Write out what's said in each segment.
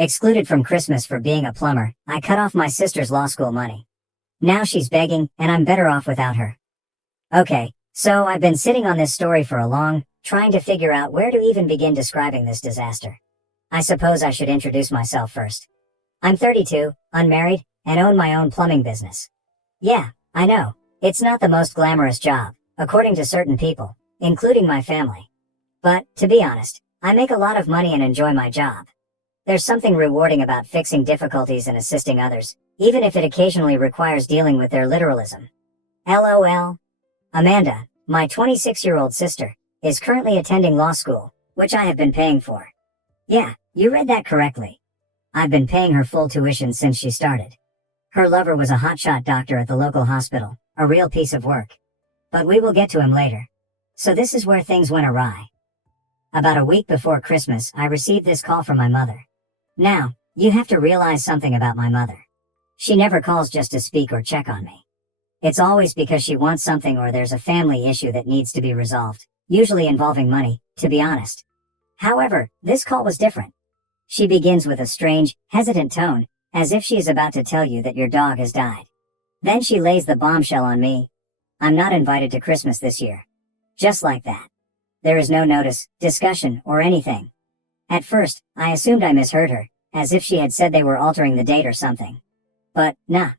Excluded from Christmas for being a plumber, I cut off my sister's law school money. Now she's begging, and I'm better off without her. Okay, so I've been sitting on this story for a long, trying to figure out where to even begin describing this disaster. I suppose I should introduce myself first. I'm 32, unmarried, and own my own plumbing business. Yeah, I know, it's not the most glamorous job, according to certain people, including my family. But, to be honest, I make a lot of money and enjoy my job. There's something rewarding about fixing difficulties and assisting others, even if it occasionally requires dealing with their literalism. LOL. Amanda, my 26-year-old sister, is currently attending law school, which I have been paying for. Yeah, you read that correctly. I've been paying her full tuition since she started. Her lover was a hotshot doctor at the local hospital, a real piece of work. But we will get to him later. So this is where things went awry. About a week before Christmas, I received this call from my mother. Now, you have to realize something about my mother. She never calls just to speak or check on me. It's always because she wants something or there's a family issue that needs to be resolved, usually involving money, to be honest. However, this call was different. She begins with a strange, hesitant tone, as if she is about to tell you that your dog has died. Then she lays the bombshell on me. I'm not invited to Christmas this year. Just like that. There is no notice, discussion, or anything. At first, I assumed I misheard her, as if she had said they were altering the date or something. But, nah.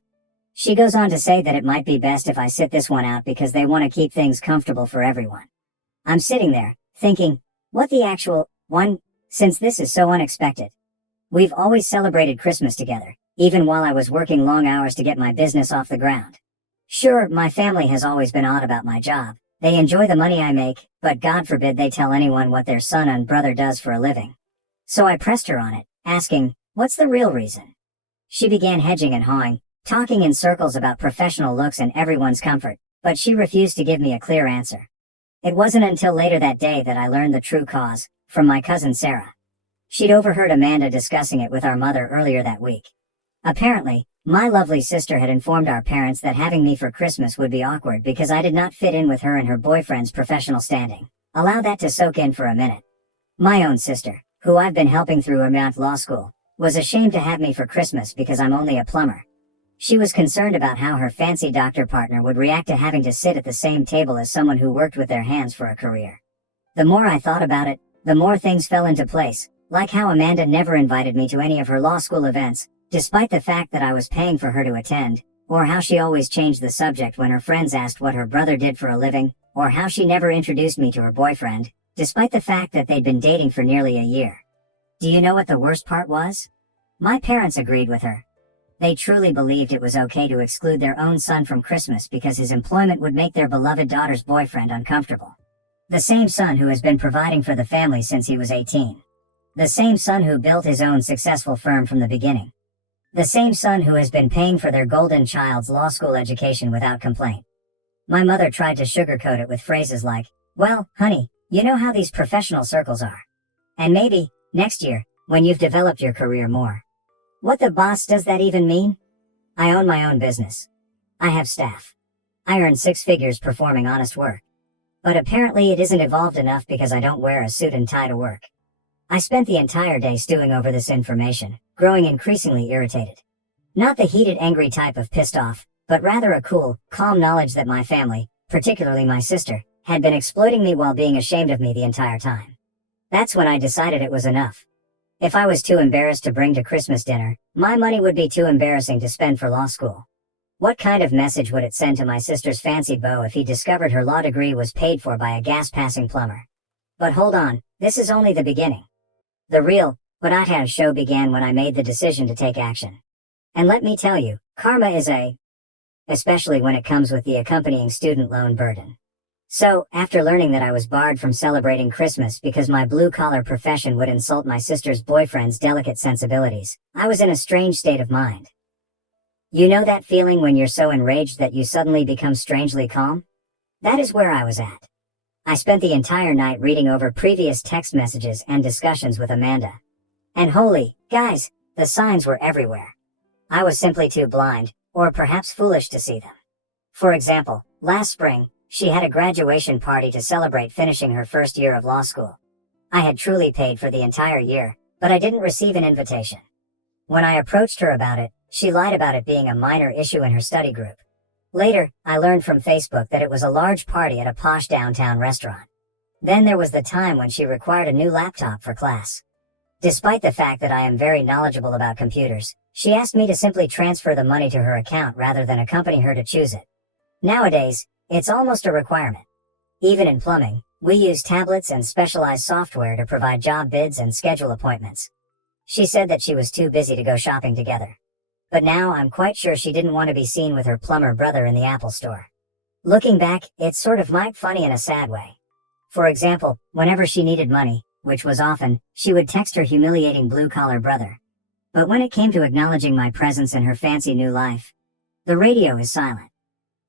She goes on to say that it might be best if I sit this one out because they want to keep things comfortable for everyone. I'm sitting there, thinking, what the actual, one, since this is so unexpected. We've always celebrated Christmas together, even while I was working long hours to get my business off the ground. Sure, my family has always been odd about my job. They enjoy the money I make, but God forbid they tell anyone what their son and brother does for a living. So I pressed her on it, asking, what's the real reason? She began hedging and hawing, talking in circles about professional looks and everyone's comfort, but she refused to give me a clear answer. It wasn't until later that day that I learned the true cause, from my cousin Sarah. She'd overheard Amanda discussing it with our mother earlier that week. Apparently, my lovely sister had informed our parents that having me for Christmas would be awkward because I did not fit in with her and her boyfriend's professional standing. Allow that to soak in for a minute. My own sister, who I've been helping through her law school, was ashamed to have me for Christmas because I'm only a plumber. She was concerned about how her fancy doctor partner would react to having to sit at the same table as someone who worked with their hands for a career. The more I thought about it, the more things fell into place, like how Amanda never invited me to any of her law school events, despite the fact that I was paying for her to attend, or how she always changed the subject when her friends asked what her brother did for a living, or how she never introduced me to her boyfriend, despite the fact that they'd been dating for nearly a year. Do you know what the worst part was? My parents agreed with her. They truly believed it was okay to exclude their own son from Christmas because his employment would make their beloved daughter's boyfriend uncomfortable. The same son who has been providing for the family since he was 18. The same son who built his own successful firm from the beginning. The same son who has been paying for their golden child's law school education without complaint. My mother tried to sugarcoat it with phrases like, well, honey, you know how these professional circles are. And maybe, next year, when you've developed your career more. What the boss does that even mean? I own my own business. I have staff. I earn 6 figures performing honest work. But apparently it isn't evolved enough because I don't wear a suit and tie to work. I spent the entire day stewing over this information, growing increasingly irritated. Not the heated, angry type of pissed off, but rather a cool, calm knowledge that my family, particularly my sister, had been exploiting me while being ashamed of me the entire time. That's when I decided it was enough. If I was too embarrassed to bring to Christmas dinner, my money would be too embarrassing to spend for law school. What kind of message would it send to my sister's fancy beau if he discovered her law degree was paid for by a gas-passing plumber? But hold on, this is only the beginning. The real, but I had a show began when I made the decision to take action. And let me tell you, karma is especially when it comes with the accompanying student loan burden. So, after learning that I was barred from celebrating Christmas because my blue-collar profession would insult my sister's boyfriend's delicate sensibilities, I was in a strange state of mind. You know that feeling when you're so enraged that you suddenly become strangely calm? That is where I was at. I spent the entire night reading over previous text messages and discussions with Amanda. And holy, guys, the signs were everywhere. I was simply too blind, or perhaps foolish to see them. For example, last spring, she had a graduation party to celebrate finishing her first year of law school. I had truly paid for the entire year, but I didn't receive an invitation. When I approached her about it, she lied about it being a minor issue in her study group. Later, I learned from Facebook that it was a large party at a posh downtown restaurant. Then there was the time when she required a new laptop for class. Despite the fact that I am very knowledgeable about computers, she asked me to simply transfer the money to her account rather than accompany her to choose it. Nowadays, it's almost a requirement. Even in plumbing, we use tablets and specialized software to provide job bids and schedule appointments. She said that she was too busy to go shopping together. But now I'm quite sure she didn't want to be seen with her plumber brother in the Apple store. Looking back, it's sort of funny in a sad way. For example, whenever she needed money, which was often, she would text her humiliating blue-collar brother. But when it came to acknowledging my presence in her fancy new life, the radio is silent.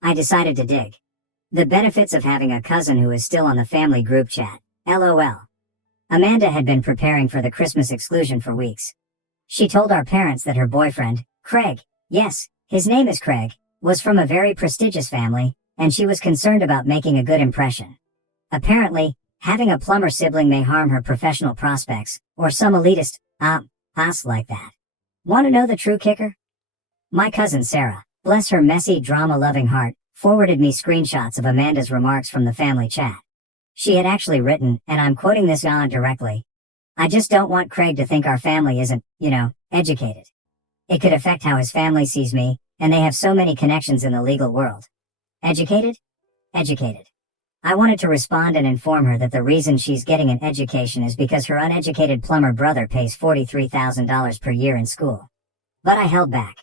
I decided to dig. The benefits of having a cousin who is still on the family group chat. LOL. Amanda had been preparing for the Christmas exclusion for weeks. She told our parents that her boyfriend, Craig, yes, his name is Craig, was from a very prestigious family, and she was concerned about making a good impression. Apparently, having a plumber sibling may harm her professional prospects, or some elitist, ass like that. Want to know the true kicker? My cousin Sarah, bless her messy, drama-loving heart, forwarded me screenshots of Amanda's remarks from the family chat. She had actually written, and I'm quoting this directly, "I just don't want Craig to think our family isn't, educated. It could affect how his family sees me, and they have so many connections in the legal world. Educated? Educated." I wanted to respond and inform her that the reason she's getting an education is because her uneducated plumber brother pays $43,000 per year in school. But I held back.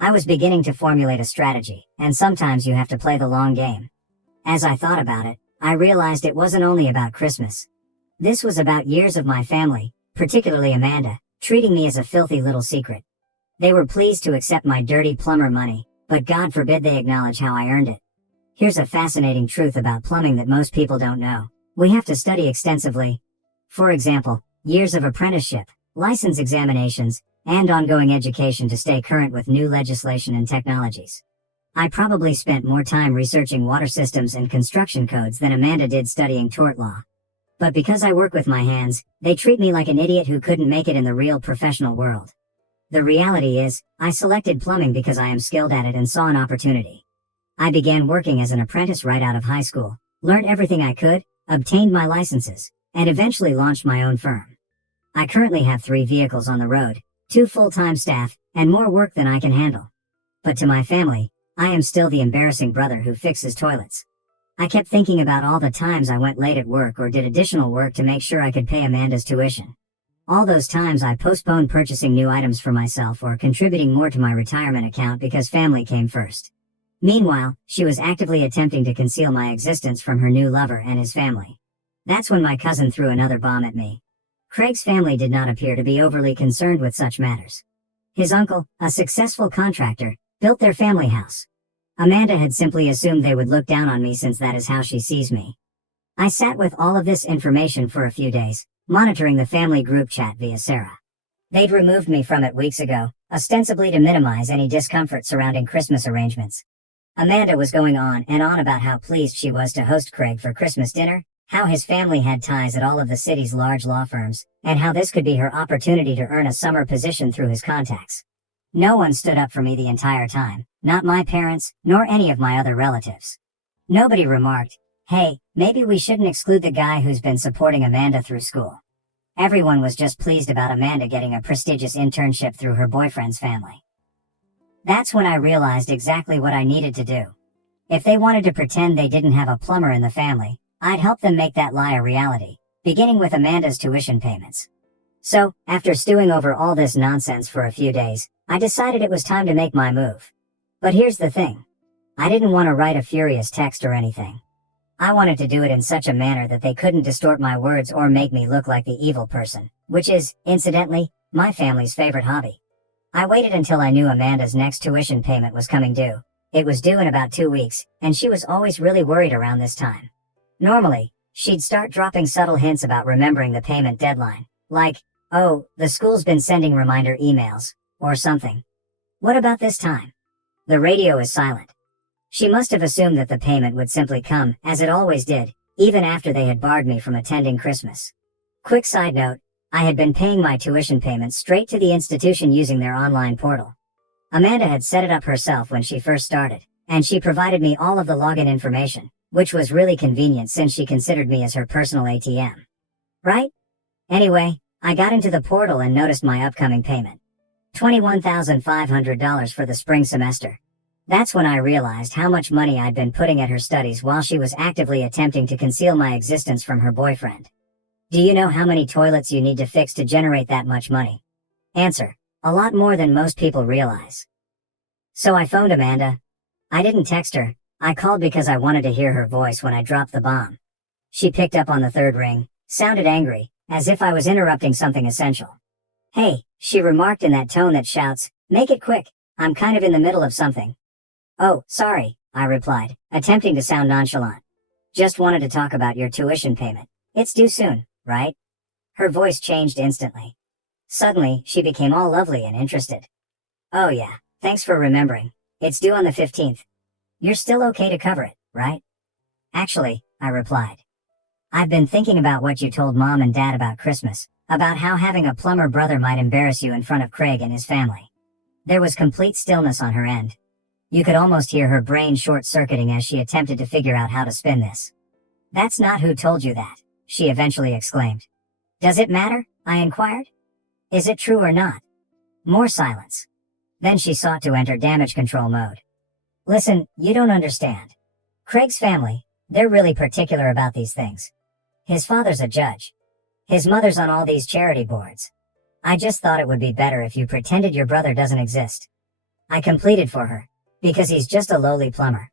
I was beginning to formulate a strategy, and sometimes you have to play the long game. As I thought about it, I realized it wasn't only about Christmas. This was about years of my family, particularly Amanda, treating me as a filthy little secret. They were pleased to accept my dirty plumber money, but God forbid they acknowledge how I earned it. Here's a fascinating truth about plumbing that most people don't know. We have to study extensively. For example, years of apprenticeship, license examinations, and ongoing education to stay current with new legislation and technologies. I probably spent more time researching water systems and construction codes than Amanda did studying tort law. But because I work with my hands, they treat me like an idiot who couldn't make it in the real professional world. The reality is, I selected plumbing because I am skilled at it and saw an opportunity. I began working as an apprentice right out of high school, learned everything I could, obtained my licenses, and eventually launched my own firm. I currently have 3 vehicles on the road, 2 full-time staff, and more work than I can handle. But to my family, I am still the embarrassing brother who fixes toilets. I kept thinking about all the times I went late at work or did additional work to make sure I could pay Amanda's tuition. All those times I postponed purchasing new items for myself or contributing more to my retirement account because family came first. Meanwhile, she was actively attempting to conceal my existence from her new lover and his family. That's when my cousin threw another bomb at me. Craig's family did not appear to be overly concerned with such matters. His uncle, a successful contractor, built their family house. Amanda had simply assumed they would look down on me since that is how she sees me. I sat with all of this information for a few days, monitoring the family group chat via Sarah. They'd removed me from it weeks ago, ostensibly to minimize any discomfort surrounding Christmas arrangements. Amanda was going on and on about how pleased she was to host Craig for Christmas dinner, how his family had ties at all of the city's large law firms, and how this could be her opportunity to earn a summer position through his contacts. No one stood up for me the entire time, not my parents, nor any of my other relatives. Nobody remarked, "Hey, maybe we shouldn't exclude the guy who's been supporting Amanda through school." Everyone was just pleased about Amanda getting a prestigious internship through her boyfriend's family. That's when I realized exactly what I needed to do. If they wanted to pretend they didn't have a plumber in the family, I'd help them make that lie a reality, beginning with Amanda's tuition payments. So, after stewing over all this nonsense for a few days, I decided it was time to make my move. But here's the thing. I didn't want to write a furious text or anything. I wanted to do it in such a manner that they couldn't distort my words or make me look like the evil person, which is, incidentally, my family's favorite hobby. I waited until I knew Amanda's next tuition payment was coming due. It was due in about 2 weeks, and she was always really worried around this time. Normally, she'd start dropping subtle hints about remembering the payment deadline, like, "Oh, the school's been sending reminder emails," or something. What about this time? The radio is silent. She must have assumed that the payment would simply come, as it always did, even after they had barred me from attending Christmas. Quick side note, I had been paying my tuition payments straight to the institution using their online portal. Amanda had set it up herself when she first started, and she provided me all of the login information, which was really convenient since she considered me as her personal ATM. Right? Anyway, I got into the portal and noticed my upcoming payment. $21,500 for the spring semester. That's when I realized how much money I'd been putting at her studies while she was actively attempting to conceal my existence from her boyfriend. Do you know how many toilets you need to fix to generate that much money? Answer: a lot more than most people realize. So I phoned Amanda. I didn't text her, I called because I wanted to hear her voice when I dropped the bomb. She picked up on the third ring, sounded angry, as if I was interrupting something essential. Hey, she remarked in that tone that shouts, make it quick, I'm kind of in the middle of something. Oh, sorry, I replied, attempting to sound nonchalant. Just wanted to talk about your tuition payment. It's due soon, right? Her voice changed instantly. Suddenly, she became all lovely and interested. Oh yeah, thanks for remembering. It's due on the 15th. You're still okay to cover it, right? Actually, I replied. I've been thinking about what you told Mom and Dad about Christmas, about how having a plumber brother might embarrass you in front of Craig and his family. There was complete stillness on her end. You could almost hear her brain short-circuiting as she attempted to figure out how to spin this. That's not who told you that, she eventually exclaimed. Does it matter? I inquired. Is it true or not? More silence. Then she sought to enter damage control mode. Listen, you don't understand. Craig's family, they're really particular about these things. His father's a judge. His mother's on all these charity boards. I just thought it would be better if you pretended your brother doesn't exist. I completed for her, because he's just a lowly plumber.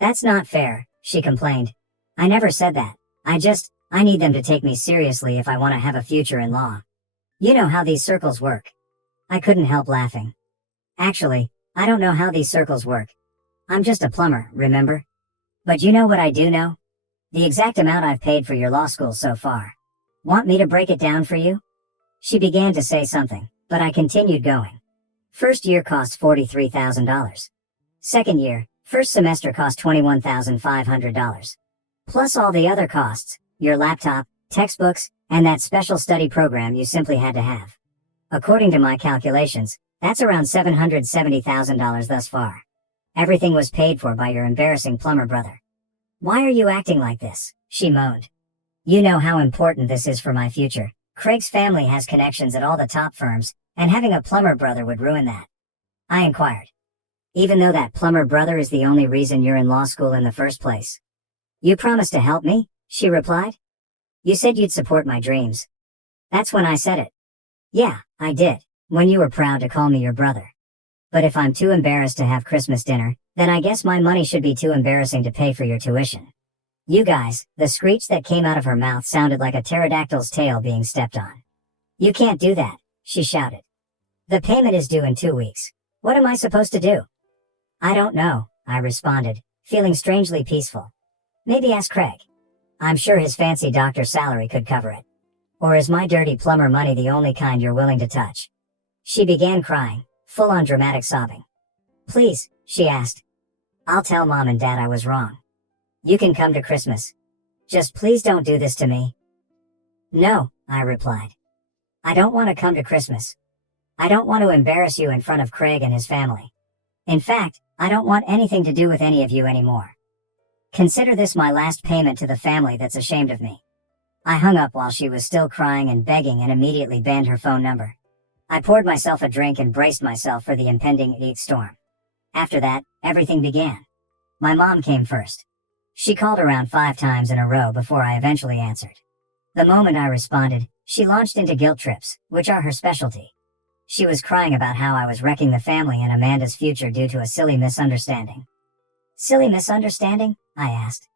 That's not fair, she complained. I never said that. I need them to take me seriously if I want to have a future in law. You know how these circles work. I couldn't help laughing. Actually, I don't know how these circles work. I'm just a plumber, remember? But you know what I do know? The exact amount I've paid for your law school so far. Want me to break it down for you? She began to say something, but I continued going. First year costs $43,000. Second year, first semester cost $21,500. Plus all the other costs, your laptop, textbooks, and that special study program you simply had to have. According to my calculations, that's around $770,000 thus far. Everything was paid for by your embarrassing plumber brother. Why are you acting like this? She moaned. You know how important this is for my future. Craig's family has connections at all the top firms, and having a plumber brother would ruin that. I inquired. Even though that plumber brother is the only reason you're in law school in the first place. You promised to help me, she replied. You said you'd support my dreams. That's when I said it. Yeah, I did, when you were proud to call me your brother. But if I'm too embarrassed to have Christmas dinner, then I guess my money should be too embarrassing to pay for your tuition. You guys, the screech that came out of her mouth sounded like a pterodactyl's tail being stepped on. You can't do that, she shouted. The payment is due in 2 weeks. What am I supposed to do? I don't know, I responded, feeling strangely peaceful. Maybe ask Craig. I'm sure his fancy doctor's salary could cover it. Or is my dirty plumber money the only kind you're willing to touch? She began crying, full-on dramatic sobbing. Please, she asked. I'll tell Mom and Dad I was wrong. You can come to Christmas. Just please don't do this to me. No, I replied. I don't want to come to Christmas. I don't want to embarrass you in front of Craig and his family. In fact, I don't want anything to do with any of you anymore. Consider this my last payment to the family that's ashamed of me. I hung up while she was still crying and begging and immediately banned her phone number. I poured myself a drink and braced myself for the impending heat storm. After that, everything began. My mom came first. She called around 5 times in a row before I eventually answered. The moment I responded, she launched into guilt trips, which are her specialty. She was crying about how I was wrecking the family and Amanda's future due to a silly misunderstanding. Silly misunderstanding? I asked.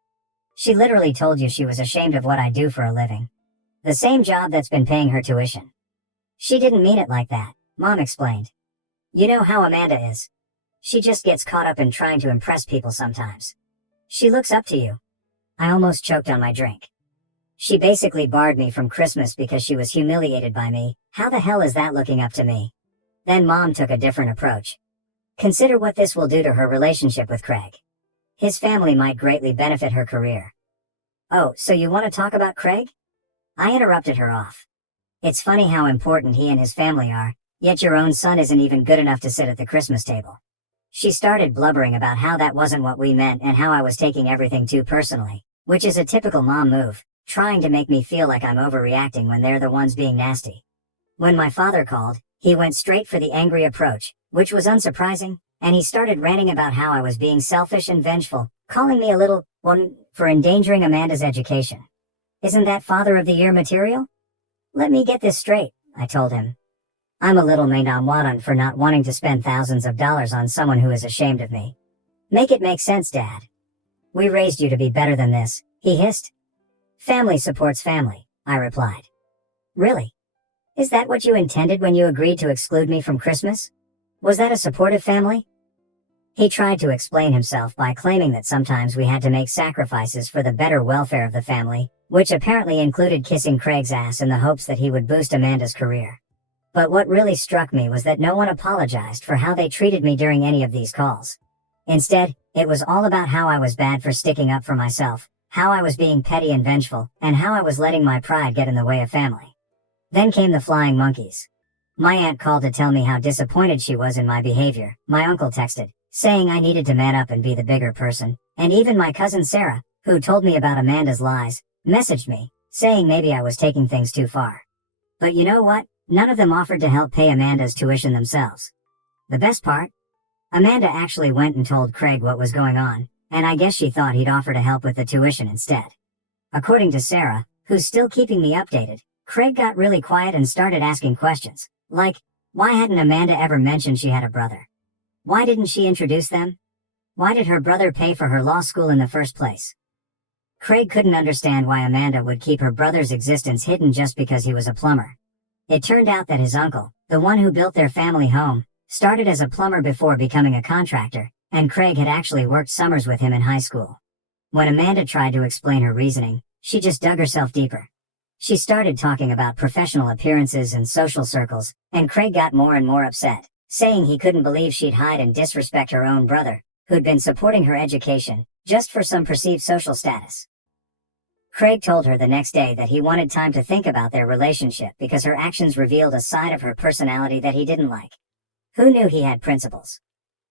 She literally told you she was ashamed of what I do for a living. The same job that's been paying her tuition. She didn't mean it like that, Mom explained. You know how Amanda is. She just gets caught up in trying to impress people sometimes. She looks up to you. I almost choked on my drink. She basically barred me from Christmas because she was humiliated by me. How the hell is that looking up to me? Then Mom took a different approach. Consider what this will do to her relationship with Craig. His family might greatly benefit her career. Oh, so you want to talk about Craig? I interrupted her off. It's funny how important he and his family are, yet your own son isn't even good enough to sit at the Christmas table. She started blubbering about how that wasn't what we meant and how I was taking everything too personally, which is a typical mom move, trying to make me feel like I'm overreacting when they're the ones being nasty. When my father called, he went straight for the angry approach, which was unsurprising, and he started ranting about how I was being selfish and vengeful, calling me a little one for endangering Amanda's education. Isn't that Father of the Year material? Let me get this straight, I told him. I'm a little Maidam for not wanting to spend thousands of dollars on someone who is ashamed of me. Make it make sense, Dad. We raised you to be better than this, he hissed. Family supports family, I replied. Really? Is that what you intended when you agreed to exclude me from Christmas? Was that a supportive family? He tried to explain himself by claiming that sometimes we had to make sacrifices for the better welfare of the family, which apparently included kissing Craig's ass in the hopes that he would boost Amanda's career. But what really struck me was that no one apologized for how they treated me during any of these calls. Instead, it was all about how I was bad for sticking up for myself, how I was being petty and vengeful, and how I was letting my pride get in the way of family. Then came the flying monkeys. My aunt called to tell me how disappointed she was in my behavior. My uncle texted, saying I needed to man up and be the bigger person, and even my cousin Sarah, who told me about Amanda's lies, messaged me, saying maybe I was taking things too far. But you know what? None of them offered to help pay Amanda's tuition themselves. The best part? Amanda actually went and told Craig what was going on, and I guess she thought he'd offer to help with the tuition instead. According to Sarah, who's still keeping me updated, Craig got really quiet and started asking questions, like, why hadn't Amanda ever mentioned she had a brother? Why didn't she introduce them? Why did her brother pay for her law school in the first place? Craig couldn't understand why Amanda would keep her brother's existence hidden just because he was a plumber. It turned out that his uncle, the one who built their family home, started as a plumber before becoming a contractor, and Craig had actually worked summers with him in high school. When Amanda tried to explain her reasoning, she just dug herself deeper. She started talking about professional appearances and social circles, and Craig got more and more upset, saying he couldn't believe she'd hide and disrespect her own brother, who'd been supporting her education, just for some perceived social status. Craig told her the next day that he wanted time to think about their relationship because her actions revealed a side of her personality that he didn't like. Who knew he had principles?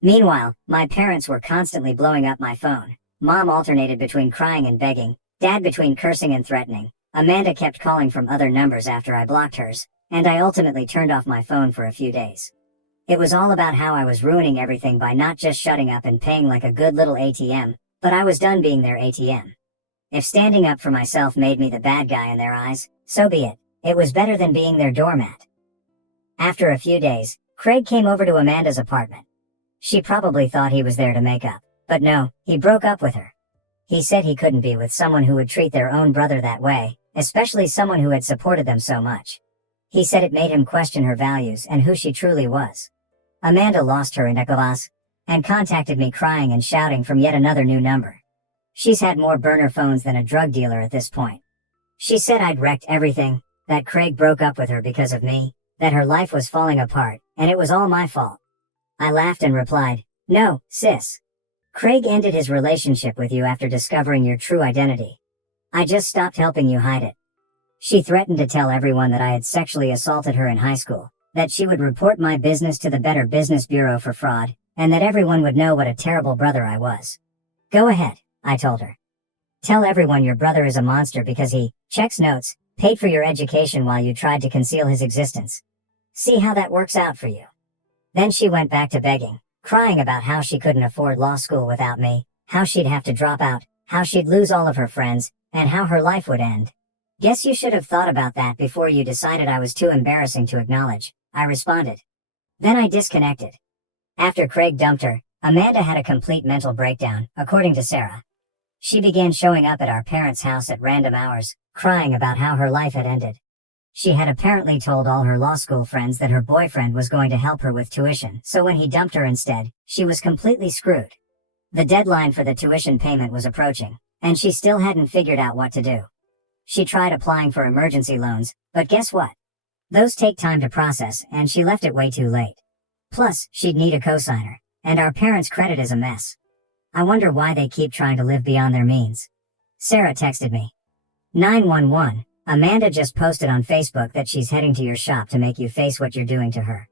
Meanwhile, my parents were constantly blowing up my phone. Mom alternated between crying and begging, Dad between cursing and threatening. Amanda kept calling from other numbers after I blocked hers, and I ultimately turned off my phone for a few days. It was all about how I was ruining everything by not just shutting up and paying like a good little ATM, but I was done being their ATM. If standing up for myself made me the bad guy in their eyes, so be it. It was better than being their doormat. After a few days, Craig came over to Amanda's apartment. She probably thought he was there to make up, but no, he broke up with her. He said he couldn't be with someone who would treat their own brother that way, especially someone who had supported them so much. He said it made him question her values and who she truly was. Amanda lost her indicators and contacted me crying and shouting from yet another new number. She's had more burner phones than a drug dealer at this point. She said I'd wrecked everything, that Craig broke up with her because of me, that her life was falling apart, and it was all my fault. I laughed and replied, no, sis. Craig ended his relationship with you after discovering your true identity. I just stopped helping you hide it. She threatened to tell everyone that I had sexually assaulted her in high school, that she would report my business to the Better Business Bureau for fraud, and that everyone would know what a terrible brother I was. Go ahead, I told her. Tell everyone your brother is a monster because he checks notes, paid for your education while you tried to conceal his existence. See how that works out for you. Then she went back to begging, crying about how she couldn't afford law school without me, how she'd have to drop out, how she'd lose all of her friends, and how her life would end. Guess you should have thought about that before you decided I was too embarrassing to acknowledge, I responded. Then I disconnected. After Craig dumped her, Amanda had a complete mental breakdown, according to Sarah. She began showing up at our parents' house at random hours, crying about how her life had ended. She had apparently told all her law school friends that her boyfriend was going to help her with tuition, so when he dumped her instead, she was completely screwed. The deadline for the tuition payment was approaching, and she still hadn't figured out what to do. She tried applying for emergency loans, but guess what? Those take time to process, and she left it way too late. Plus, she'd need a cosigner, and our parents' credit is a mess. I wonder why they keep trying to live beyond their means. Sarah texted me. 911, Amanda just posted on Facebook that she's heading to your shop to make you face what you're doing to her.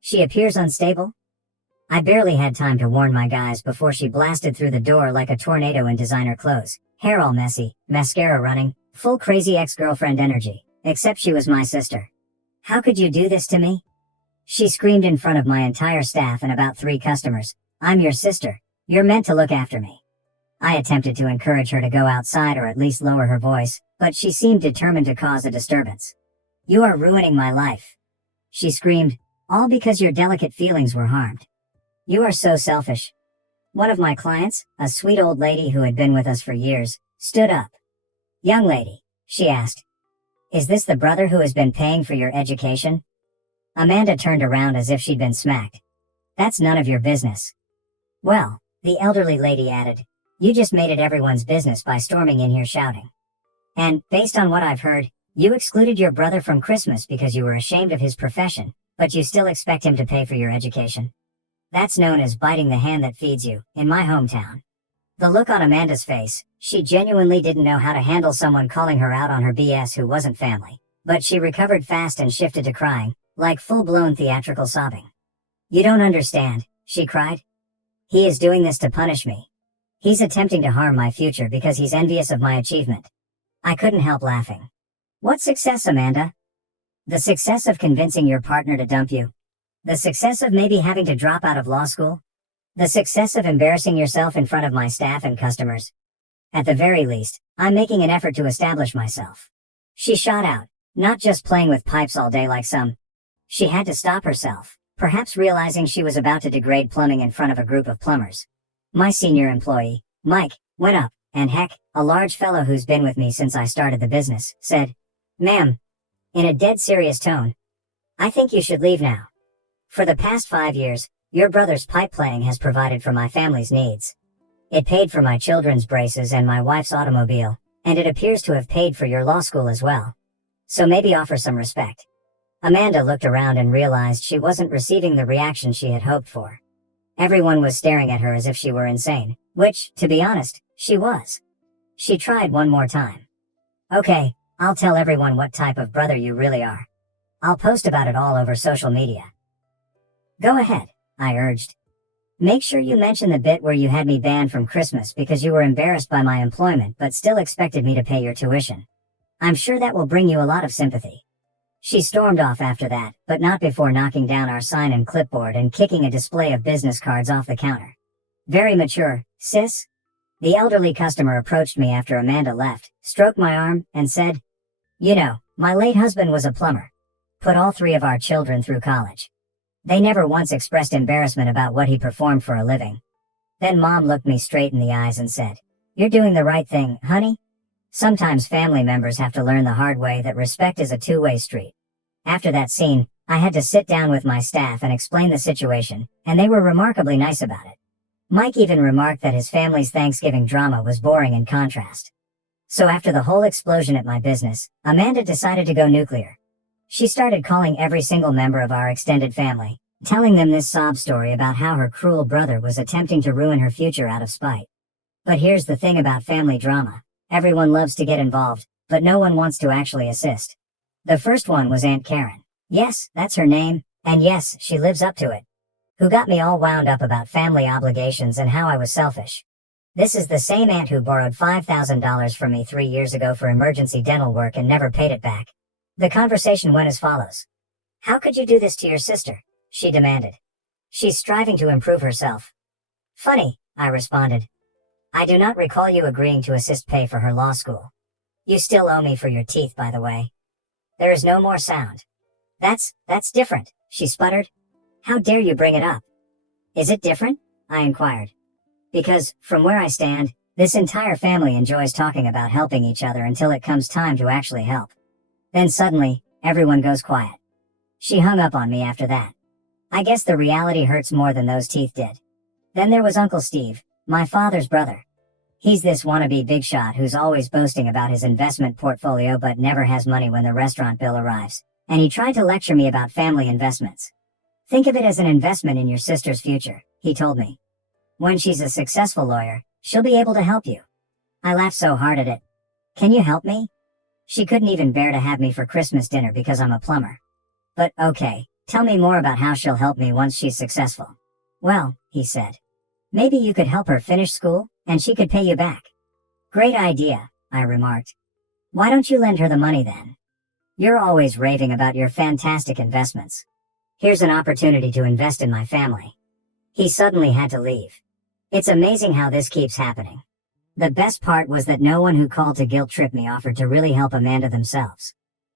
She appears unstable? I barely had time to warn my guys before she blasted through the door like a tornado in designer clothes, hair all messy, mascara running, full crazy ex-girlfriend energy, except she was my sister. How could you do this to me? She screamed in front of my entire staff and about 3 customers. I'm your sister. You're meant to look after me. I attempted to encourage her to go outside or at least lower her voice, but she seemed determined to cause a disturbance. You are ruining my life. She screamed, all because your delicate feelings were harmed. You are so selfish. One of my clients, a sweet old lady who had been with us for years, stood up. Young lady, she asked, is this the brother who has been paying for your education? Amanda turned around as if she'd been smacked. That's none of your business. Well, the elderly lady added, you just made it everyone's business by storming in here shouting. And, based on what I've heard, you excluded your brother from Christmas because you were ashamed of his profession, but you still expect him to pay for your education. That's known as biting the hand that feeds you, in my hometown. The look on Amanda's face, she genuinely didn't know how to handle someone calling her out on her BS who wasn't family, but she recovered fast and shifted to crying, like full-blown theatrical sobbing. You don't understand, she cried. He is doing this to punish me. He's attempting to harm my future because he's envious of my achievement. I couldn't help laughing. What success, Amanda? The success of convincing your partner to dump you. The success of maybe having to drop out of law school. The success of embarrassing yourself in front of my staff and customers. At the very least, I'm making an effort to establish myself. She shot out, not just playing with pipes all day like some. She had to stop herself, perhaps realizing she was about to degrade plumbing in front of a group of plumbers. My senior employee, Mike, went up, and heck, a large fellow who's been with me since I started the business, said, Ma'am, in a dead serious tone, I think you should leave now. For the past 5 years, your brother's pipe playing has provided for my family's needs. It paid for my children's braces and my wife's automobile, and it appears to have paid for your law school as well. So maybe offer some respect. Amanda looked around and realized she wasn't receiving the reaction she had hoped for. Everyone was staring at her as if she were insane, which, to be honest, she was. She tried one more time. Okay, I'll tell everyone what type of brother you really are. I'll post about it all over social media. Go ahead, I urged. Make sure you mention the bit where you had me banned from Christmas because you were embarrassed by my employment but still expected me to pay your tuition. I'm sure that will bring you a lot of sympathy. She stormed off after that, but not before knocking down our sign and clipboard and kicking a display of business cards off the counter. Very mature, sis? The elderly customer approached me after Amanda left, stroked my arm, and said, You know, my late husband was a plumber. Put all 3 of our children through college. They never once expressed embarrassment about what he performed for a living. Then Mom looked me straight in the eyes and said, You're doing the right thing, honey. Sometimes family members have to learn the hard way that respect is a two-way street. After that scene, I had to sit down with my staff and explain the situation, and they were remarkably nice about it. Mike even remarked that his family's Thanksgiving drama was boring in contrast. So after the whole explosion at my business, Amanda decided to go nuclear. She started calling every single member of our extended family, telling them this sob story about how her cruel brother was attempting to ruin her future out of spite. But here's the thing about family drama. Everyone loves to get involved, but no one wants to actually assist. The first one was Aunt Karen. Yes, that's her name, and yes, she lives up to it. Who got me all wound up about family obligations and how I was selfish. This is the same aunt who borrowed $5,000 from me 3 years ago for emergency dental work and never paid it back. The conversation went as follows. How could you do this to your sister? She demanded. She's striving to improve herself. Funny, I responded. I do not recall you agreeing to assist pay for her law school. You still owe me for your teeth, by the way. There is no more sound. That's different, she sputtered. How dare you bring it up? Is it different? I inquired. Because, from where I stand, this entire family enjoys talking about helping each other until it comes time to actually help. Then suddenly, everyone goes quiet. She hung up on me after that. I guess the reality hurts more than those teeth did. Then there was Uncle Steve, my father's brother. He's this wannabe big shot who's always boasting about his investment portfolio but never has money when the restaurant bill arrives, and he tried to lecture me about family investments. Think of it as an investment in your sister's future, he told me. When she's a successful lawyer, she'll be able to help you. I laughed so hard at it. Can you help me? She couldn't even bear to have me for Christmas dinner because I'm a plumber. But okay, tell me more about how she'll help me once she's successful. Well, he said, maybe you could help her finish school, and she could pay you back. Great idea, I remarked. Why don't you lend her the money then? You're always raving about your fantastic investments. Here's an opportunity to invest in my family. He suddenly had to leave. It's amazing how this keeps happening. The best part was that no one who called to guilt trip me offered to really help Amanda themselves.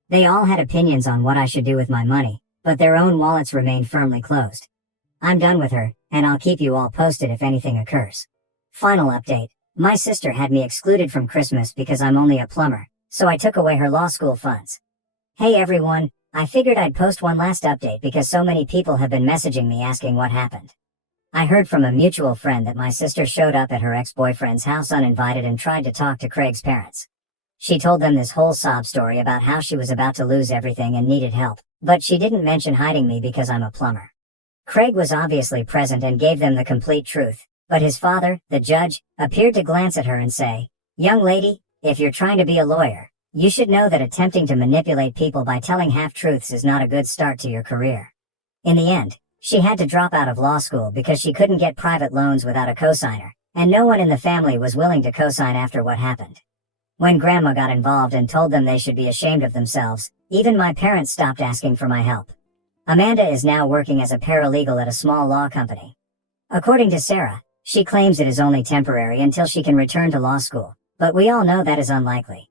They all had opinions on what I should do with my money, but their own wallets remained firmly closed. I'm done with her, and I'll keep you all posted if anything occurs. Final update. My sister had me excluded from Christmas because I'm only a plumber, so I took away her law school funds. Hey everyone, I figured I'd post one last update because so many people have been messaging me asking what happened. I heard from a mutual friend that my sister showed up at her ex-boyfriend's house uninvited and tried to talk to Craig's parents. She told them this whole sob story about how she was about to lose everything and needed help, but she didn't mention hiding me because I'm a plumber. Craig was obviously present and gave them the complete truth, but his father, the judge, appeared to glance at her and say, "Young lady, if you're trying to be a lawyer, you should know that attempting to manipulate people by telling half-truths is not a good start to your career." In the end, she had to drop out of law school because she couldn't get private loans without a cosigner, and no one in the family was willing to cosign after what happened. When Grandma got involved and told them they should be ashamed of themselves, even my parents stopped asking for my help. Amanda is now working as a paralegal at a small law company. According to Sarah, she claims it is only temporary until she can return to law school, but we all know that is unlikely.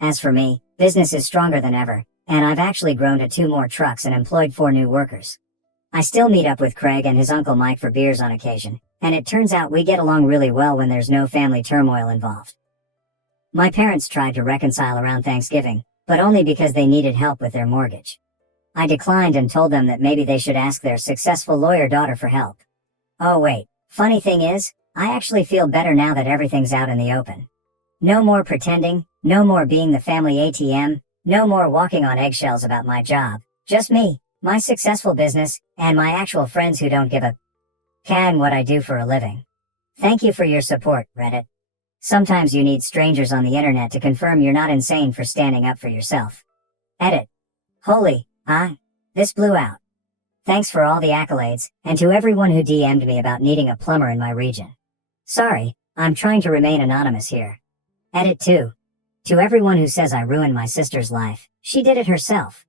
As for me, business is stronger than ever, and I've actually grown to 2 more trucks and employed 4 new workers. I still meet up with Craig and his uncle Mike for beers on occasion, and it turns out we get along really well when there's no family turmoil involved. My parents tried to reconcile around Thanksgiving, but only because they needed help with their mortgage. I declined and told them that maybe they should ask their successful lawyer daughter for help. Oh wait, funny thing is, I actually feel better now that everything's out in the open. No more pretending, no more being the family ATM, no more walking on eggshells about my job, just me, my successful business, and my actual friends who don't give a can what I do for a living. Thank you for your support, Reddit. Sometimes you need strangers on the internet to confirm you're not insane for standing up for yourself. Edit. Holy, this blew out. Thanks for all the accolades, and to everyone who DM'd me about needing a plumber in my region. Sorry, I'm trying to remain anonymous here. Edit 2. To everyone who says I ruined my sister's life, she did it herself.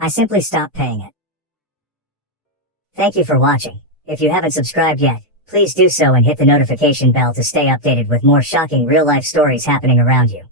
I simply stopped paying it. Thank you for watching. If you haven't subscribed yet, please do so and hit the notification bell to stay updated with more shocking real-life stories happening around you.